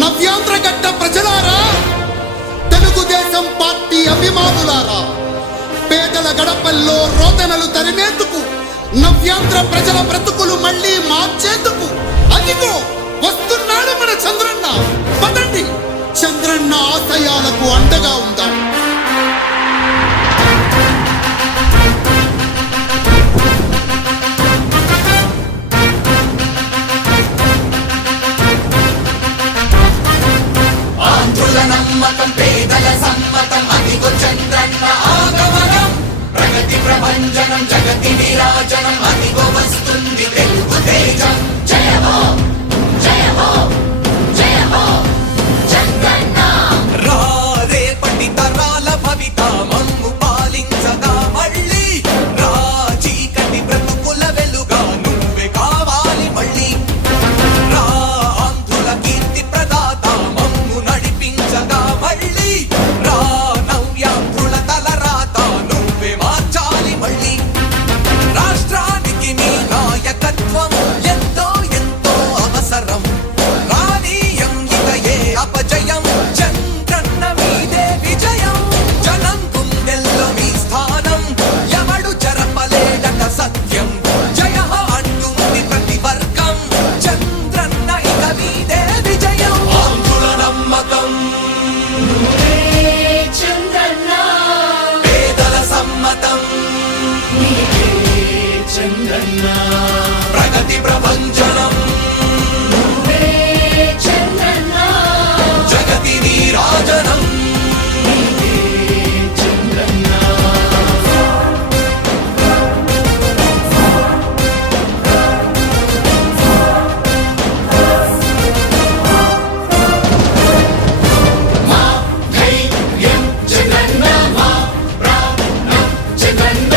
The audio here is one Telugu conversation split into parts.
నవ్యాంధ్రగడ్డ ప్రజలారా, తెలుగుదేశం పార్టీ అభిమానులారా, పేదల గడపల్లో రోదనలు తరిమేందుకు, నవ్యాంధ్ర ప్రజల బ్రతుకులు మళ్ళీ మార్చేందుకు అదిగో వస్తున్నాడు మన చంద్రన్న. పదండి, చంద్రన్న ఆశయాలకు అండగా ఉందాం. ఆంధ్రుల నమ్మకం, పేదల సమ్మతం, అదిగో చంద్రన్న ఆగమనం. ప్రగతి ప్రభంజనం, జగతి విరాజనం, అదిగో వస్తుంది తెలుగు తేజం. జయ హో, జయ హో, జయ హో చంద్రన్న. రా రేపటి తరాల భవిత మమ్ము పాలించగా మళ్ళీ. రా చీకటి బ్రతుకుల వెలుగా నువ్వే కావాలి మళ్ళీ. రా ఆంధ్రుల కీర్తి ప్రదాత మమ్ము నడిపించగా మళ్ళీ. రా నవ్యాంధ్రుల తలరాత నువ్వే మార్చాలి మళ్ళీ. రాష్ట్రానికి నీ నాయకత్వం ఎంతో ఎంతో అవసరం. రానీయం ఇక ఏ అపజయం, చంద్రన్న మీదే విజయం. జనం గుండెల్లో మీ స్థానం, ఎవడు చెరపలేడట సత్యం. జయ హో అంటుంది ప్రతి వర్గం, చంద్రన్న ఇక మీదే విజయం. ఆంధ్రుల నమ్మకం, చంద్రన్న పేదల సమ్మతం, చంద్రన్న ప్రగతి ప్రభంజనం, చంద్రన్న జగతి నీరాజనం. చంద్రన్న మా ధైర్యం చంద్రన్న, మా ప్రాణం చంద్రన్న,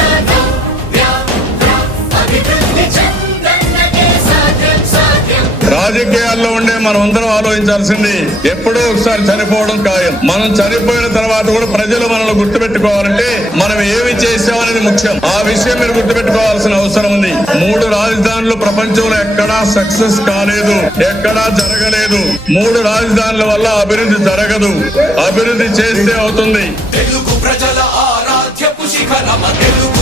అభివృద్ధి చంద్రన్నకే సాధ్యం సాధ్యం. రాజకీయాల్లో ఉండే మనం అందరం ఆలోచించాల్సింది, ఎప్పుడో ఒకసారి చనిపోవడం ఖాయం. మనం చనిపోయిన తర్వాత కూడా ప్రజలు మనల్ని గుర్తుపెట్టుకోవాలంటే మనం ఏమి చేసామనేది ముఖ్యం. ఆ విషయం మీరు గుర్తుపెట్టుకోవాల్సిన అవసరం ఉంది. 3 రాజధానులు ప్రపంచంలో ఎక్కడా సక్సెస్ కాలేదు, ఎక్కడా జరగలేదు. 3 రాజధానుల వల్ల అభివృద్ధి జరగదు, అభివృద్ధి చేస్తే అవుతుంది. తెలుగు ప్రజల ఆరాధ్యపు శిఖరమ తెలుగు